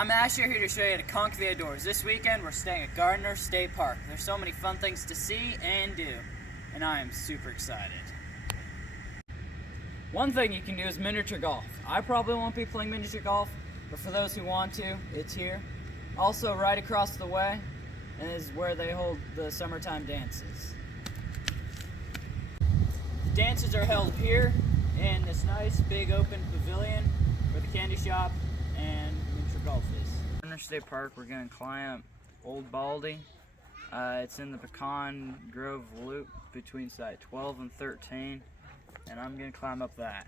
I'm Asher, here to show you how to conquer the outdoors. This weekend we're staying at Garner State Park. There's so many fun things to see and do, and I am super excited. One thing you can do is miniature golf. I probably won't be playing miniature golf, but for those who want to, it's here. Also, right across the way is where they hold the summertime dances. The dances are held here in this nice big open pavilion where the candy shop and miniature golf is. Garner State Park, we're going to climb Old Baldy. It's in the Pecan Grove Loop between site 12 and 13, and I'm going to climb up that.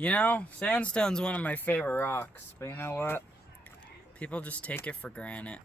You know, sandstone's one of my favorite rocks, but you know what? People just take it for granted.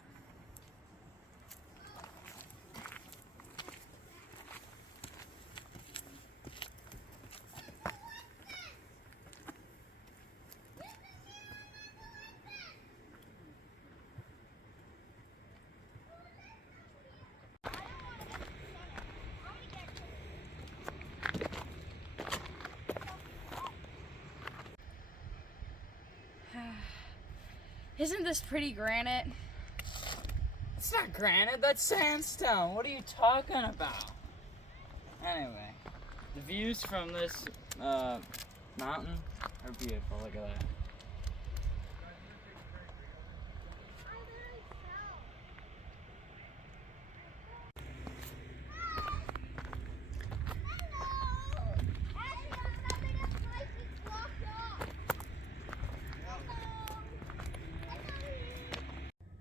Isn't this pretty granite? It's not granite, that's sandstone. What are you talking about? Anyway, the views from this mountain are beautiful. Look at that.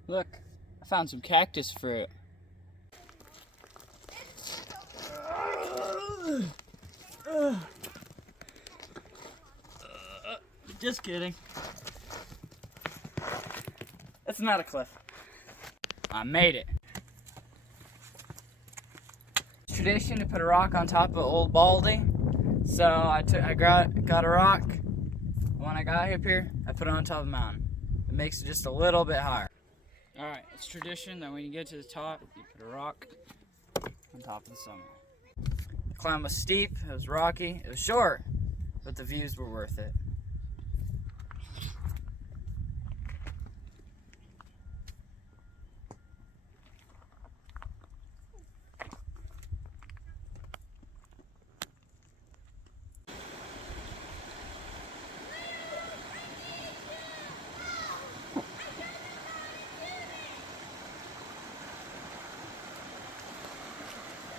Look, I found some cactus fruit. Just kidding. It's not a cliff. I made it. It's tradition to put a rock on top of Old Baldy. So I got a rock. When I got up here, I put it on top of the mountain. It makes it just a little bit higher. Alright, it's tradition that when you get to the top, you put a rock on top of the summit. The climb was steep, it was rocky, it was short, but the views were worth it.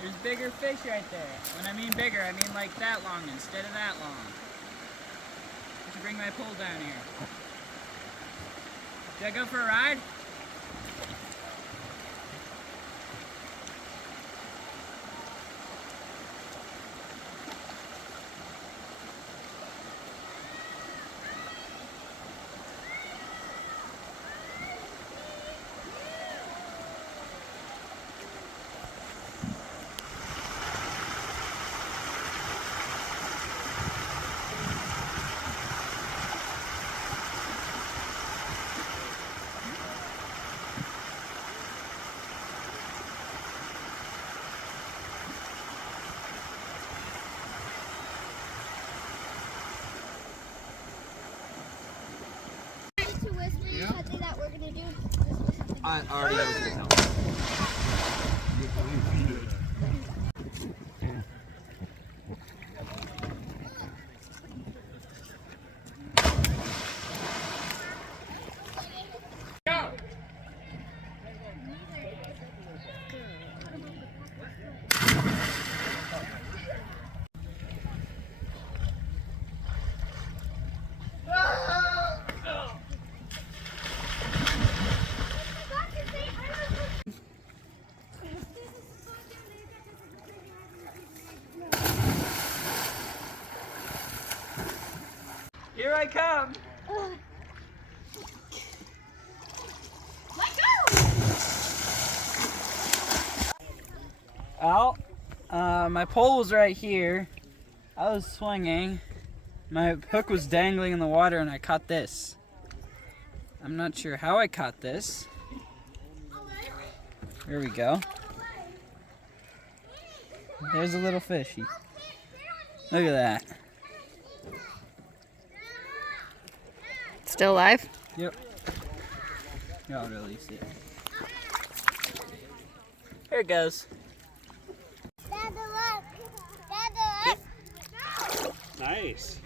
There's bigger fish right there. When I mean bigger, I mean like that long instead of that long. I should bring my pole down here. Should I go for a ride? I already know what's going to I come. Let go! Well, my pole was right here. I was swinging. My hook was dangling in the water and I caught this. I'm not sure how I caught this. Here we go. There's a little fishy. Look at that. Still alive? Yep. Here, I'll release it. Here it goes. Dada, look. Dada, look. Nice.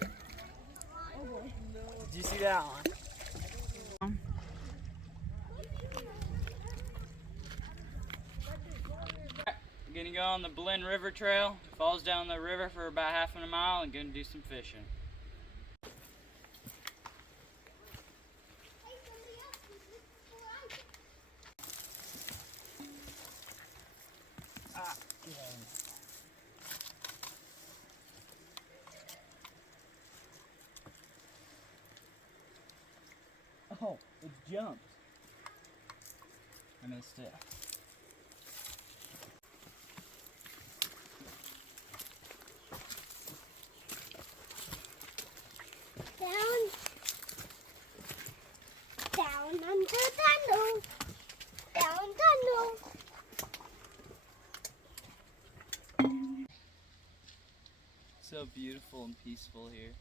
Did you see that one? I'm gonna go on the Blinn River Trail. Falls down the river for about half a mile and gonna do some fishing. Oh, it jumped. I missed it. Down under tunnel. Down tunnel. So beautiful and peaceful here.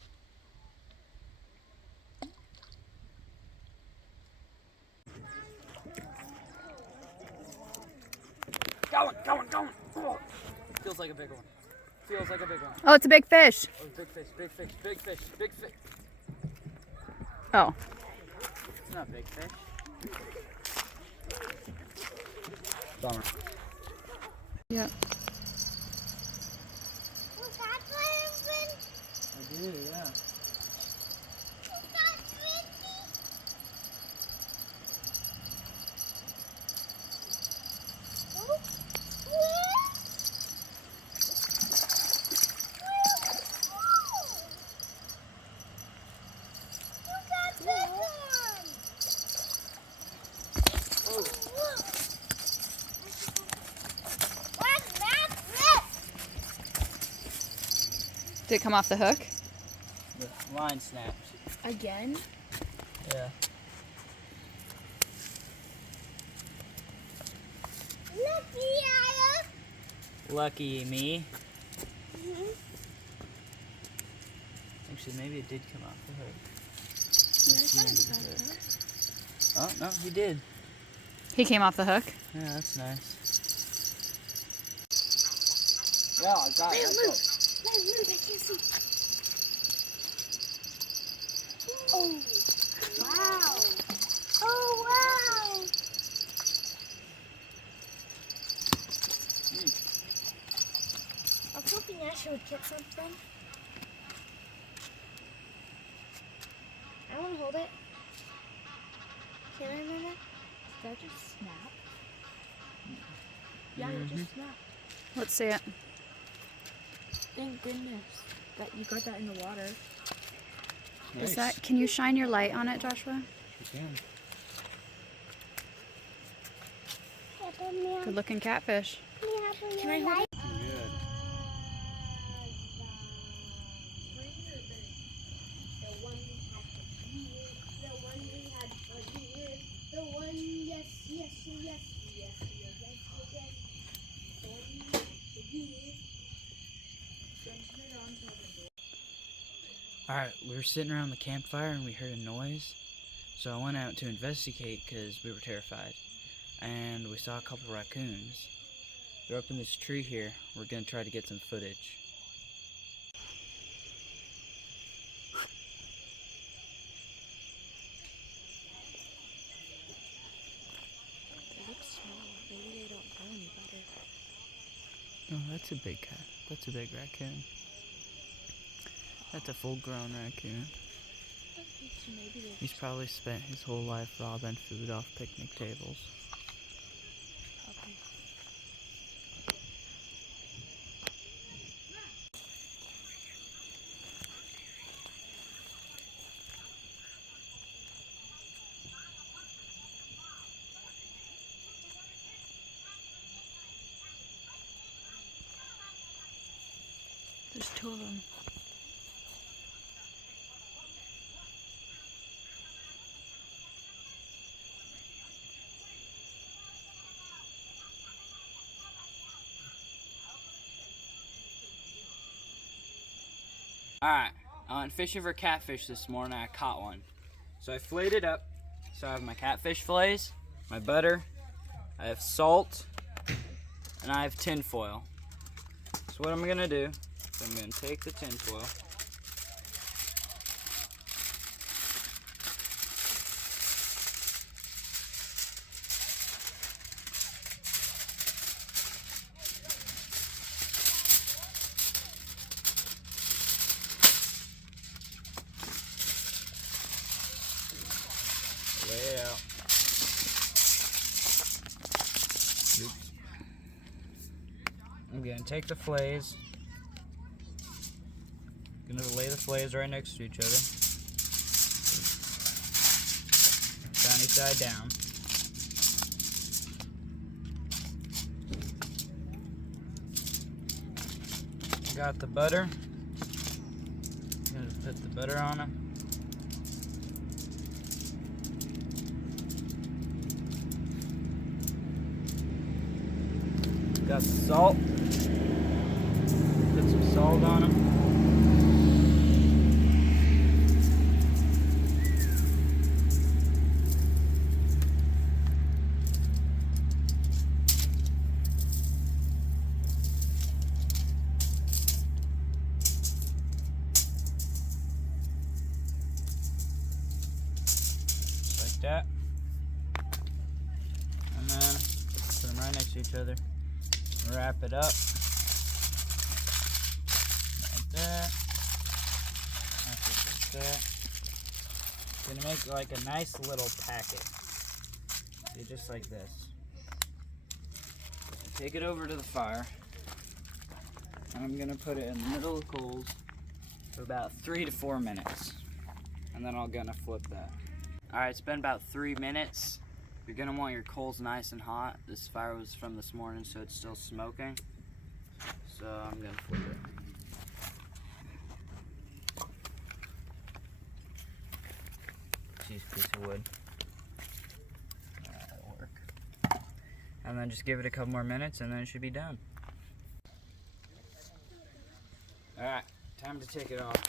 Going. Oh. Feels like a big one. Feels like a big one. Oh, it's a big fish. Oh, big fish. Oh. It's not big fish. Bummer. Yep. Oh, that's what happened. I do, yeah. That's risky. Oh, Did it come off the hook? The line snapped. Again? Yeah. Lucky me. Actually, maybe it did come off the hook. Oh, no, he did. He came off the hook? Yeah, that's nice. Yeah, I got it. Let's go. Move, I can't see. Oh, wow. Oh, wow. I was hoping Asher would get something. I want to hold it. Can I, Mama? Did that just snap? Yeah, it just snapped. Let's see it. Thank goodness that you got that in the water. Nice. Is that? Can you shine your light on it, Joshua? You can. Good looking catfish. Can I hold it? Good. Alright, we were sitting around the campfire and we heard a noise. So I went out to investigate because we were terrified. And we saw a couple raccoons. They're up in this tree here. We're going to try to get some footage. They look small. Maybe they don't know any better. Oh, that's a big cat. That's a big raccoon. That's a full-grown raccoon. So maybe they He's probably spent his whole life robbing food off picnic tables. probably. just two of them. Alright, I went fishing for catfish this morning. I caught one. So I filleted it up. So I have my catfish fillets, my butter, I have salt, and I have tin foil. So what I'm going to do is I'm going to take the tin foil, lay it out. Oops. I'm gonna take the fillets. Gonna lay the fillets right next to each other. Sunny side down. Got the butter. Gonna put the butter on them. Got the salt. Put some salt on them. Just like that. And then put them right next to each other. Wrap it up like that. Like that. Gonna make like a nice little packet. See, just like this. Take it over to the fire. I'm gonna put it in the middle of the coals for about 3 to 4 minutes, and then I'm gonna flip that. All right, it's been about 3 minutes. You're gonna want your coals nice and hot. This fire was from this morning, so it's still smoking. So I'm gonna flip it. Use a piece of wood. That'll work. And then just give it a couple more minutes, and then it should be done. All right, time to take it off.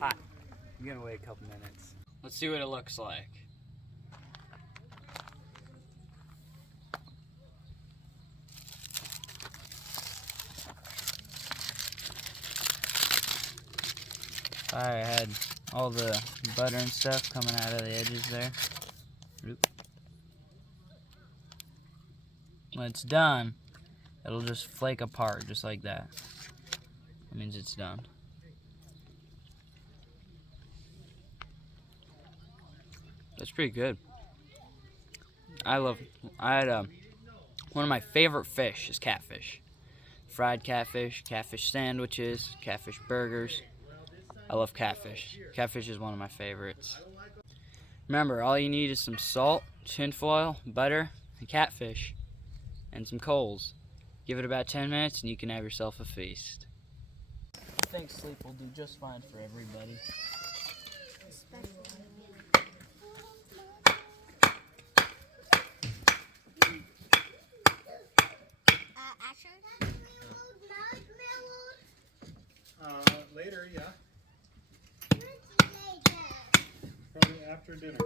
Hot. I'm gonna wait a couple minutes. Let's see what it looks like. Fire had all the butter and stuff coming out of the edges there. Oop. When it's done, it'll just flake apart just like that. That means it's done. That's pretty good. I had one of my favorite fish is catfish. Fried catfish, catfish sandwiches, catfish burgers. I love catfish. Catfish is one of my favorites. Remember, all you need is some salt, tin foil, butter, and catfish, and some coals. Give it about 10 minutes and you can have yourself a feast. I think sleep will do just fine for everybody. Later, yeah. Probably after dinner.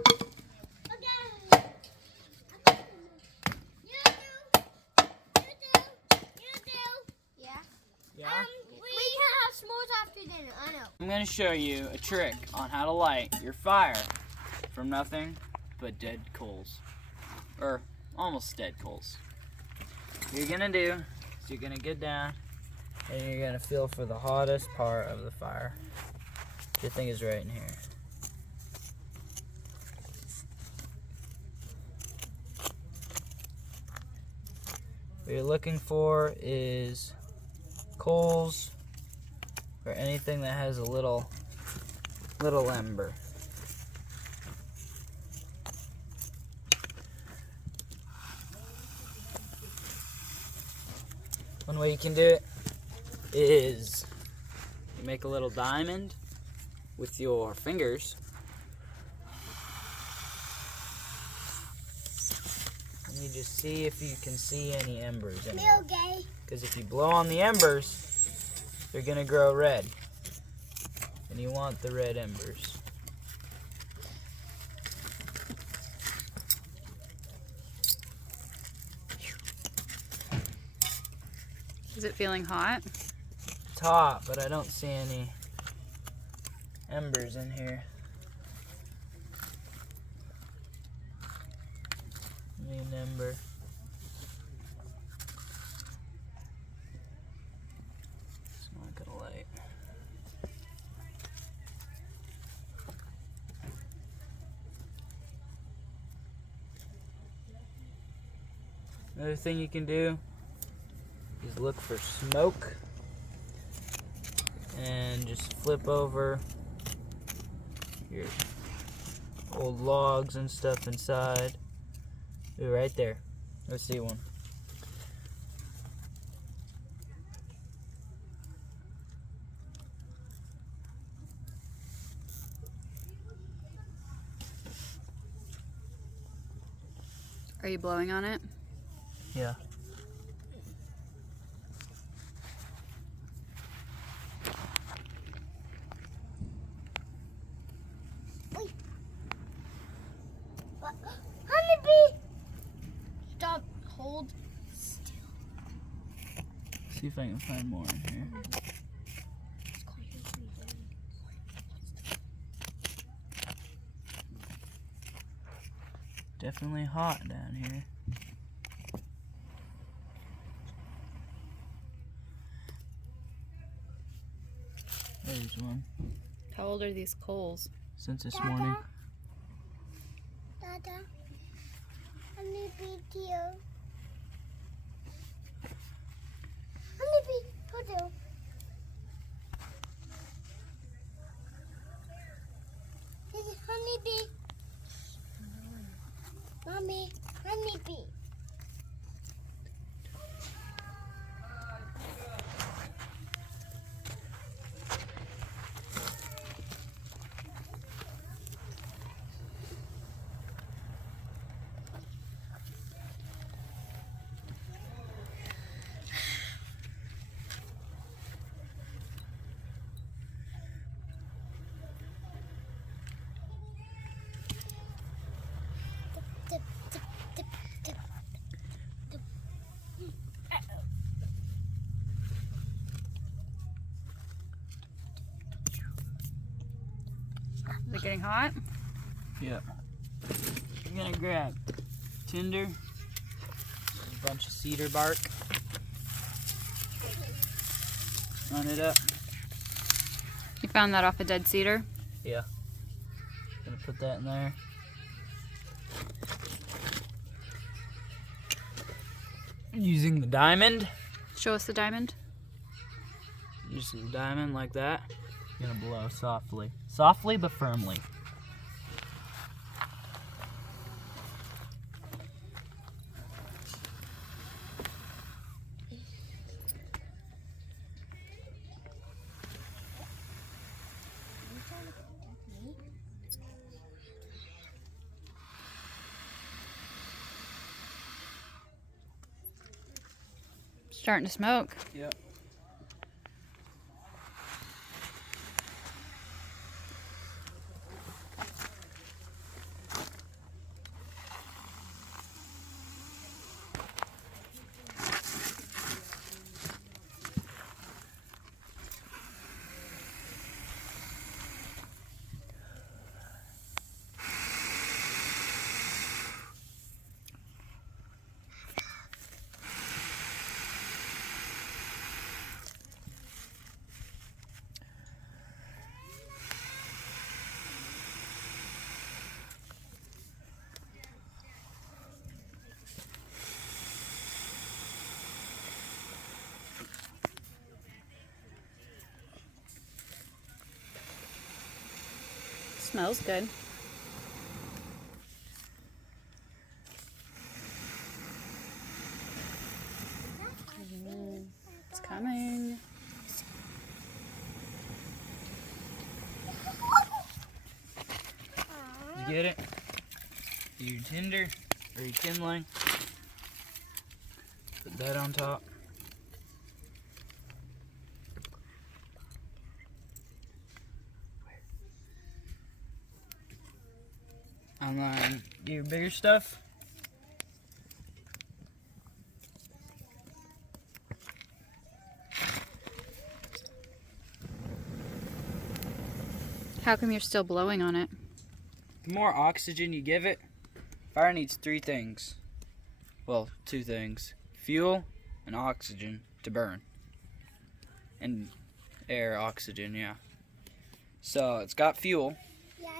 Yeah? We can have s'mores after dinner, I know. I'm going to show you a trick on how to light your fire from nothing but dead coals. Or almost dead coals. What you're going to do is you're going to get down and you're going to feel for the hottest part of the fire. Good thing is right in here. What you're looking for is coals or anything that has a little ember. One way you can do it is you make a little diamond with your fingers. And you just see if you can see any embers in it. Okay. Because if you blow on the embers, they're gonna grow red. And you want the red embers. Is it feeling hot? It's hot, but I don't see any embers in here. Give me an ember. It's not gonna light. Another thing you can do is look for smoke and just flip over your old logs and stuff inside. Ooh, right there. Let's see one. Are you blowing on it? Yeah. Honeybee! Stop. Hold still. See if I can find more in here. Definitely hot down here. There's one. How old are these coals? Since this morning. Dada. Honeybee dear. Honeybee, hello. This is honeybee. Mommy, honeybee. Dip, dip, dip, dip, dip. Is it getting hot? Yep. I'm gonna grab tinder, a bunch of cedar bark, run it up. You found that off a dead cedar? Yeah. Gonna put that in there. Using the diamond. Show us the diamond. Using the diamond like that. Gonna blow softly. Softly but firmly. Starting to smoke. Yep. Smells good. get it, your tinder or your kindling, put that on top. And then get your bigger stuff. How come you're still blowing on it? The more oxygen you give it, fire needs 3 things. Well, 2 things. Fuel and oxygen to burn. And air, oxygen, yeah. So it's got fuel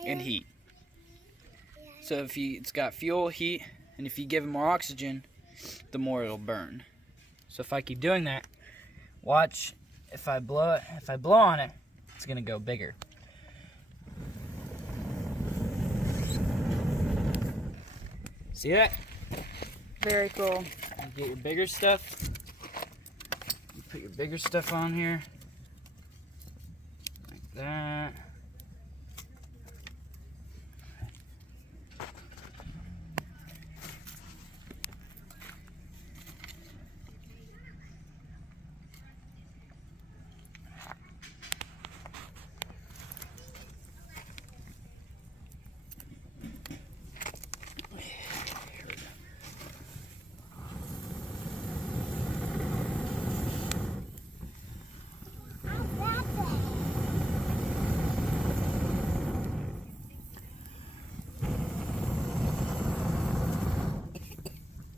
and heat. So if it's got fuel, heat, and if you give it more oxygen, the more it'll burn. So if I keep doing that, watch, if I blow on it, it's gonna go bigger. See that? Very cool. You get your bigger stuff. You put your bigger stuff on here. Like that.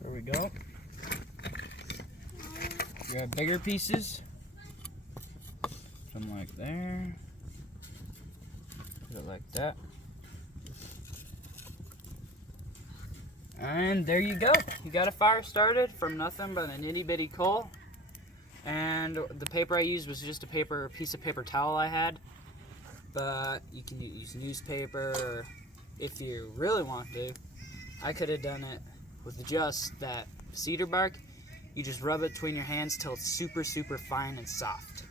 There we go. Grab bigger pieces. Put them like there. Put it like that. And there you go. You got a fire started from nothing but an itty bitty coal. And the paper I used was just a piece of paper towel I had. But you can use newspaper, or if you really want to. I could have done it with just that cedar bark. You just rub it between your hands till it's super, super fine and soft.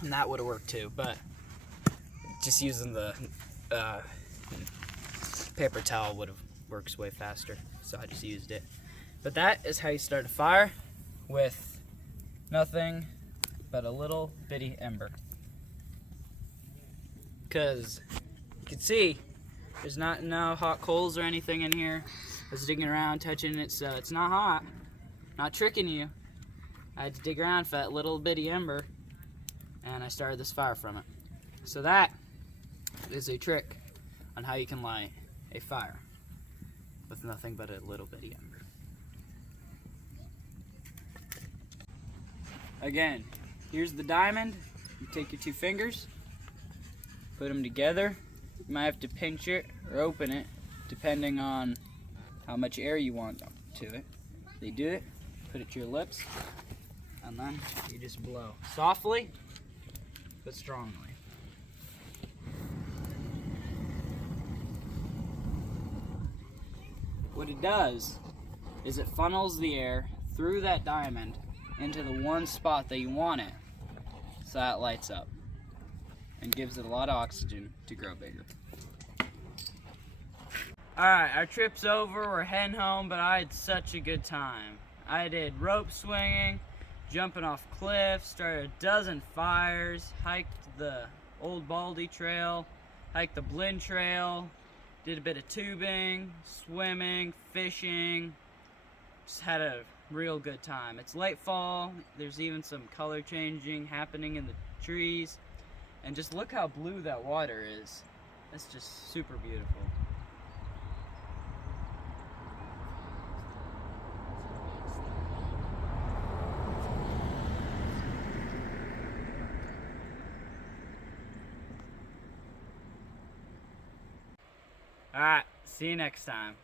And that would have worked too, but just using the paper towel works way faster, so I just used it. But that is how you start a fire with nothing but a little bitty ember. Because you can see there's not no hot coals or anything in here. I was digging around, touching it, so it's not hot. Not tricking you. I had to dig around for that little bitty ember, and I started this fire from it. So that is a trick on how you can light a fire with nothing but a little bitty ember. Again, here's the diamond. You take your 2 fingers, put them together. You might have to pinch it or open it depending on how much air you want to it. They do it, put it to your lips, and then you just blow. Softly, but strongly. What it does is it funnels the air through that diamond into the one spot that you want it, so that lights up and gives it a lot of oxygen to grow bigger. Alright, our trip's over, we're heading home, but I had such a good time. I did rope swinging, jumping off cliffs, started a dozen fires, hiked the Old Baldy Trail, hiked the Blinn Trail, did a bit of tubing, swimming, fishing, just had a real good time. It's late fall, there's even some color changing happening in the trees, and just look how blue that water is. It's just super beautiful. Alright, see you next time.